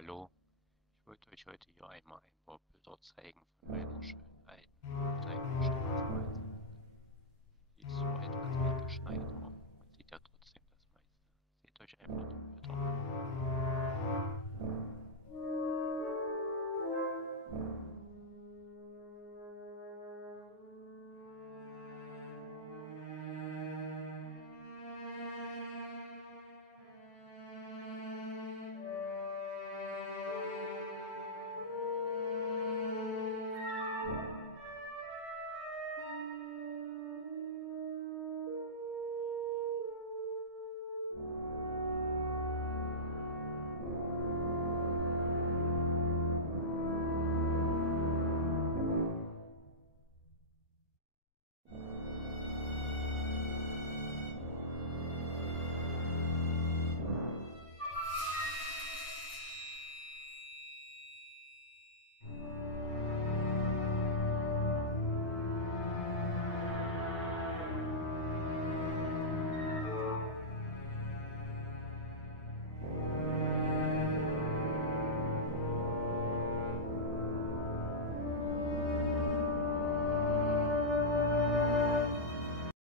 Hallo, ich wollte euch heute hier einmal ein paar Bilder zeigen von meiner schönen alten Drei-Straßenbahn. Die ist zwar etwas weggeschneit, aber man sieht ja trotzdem das meiste. Seht euch einfach die Bilder an.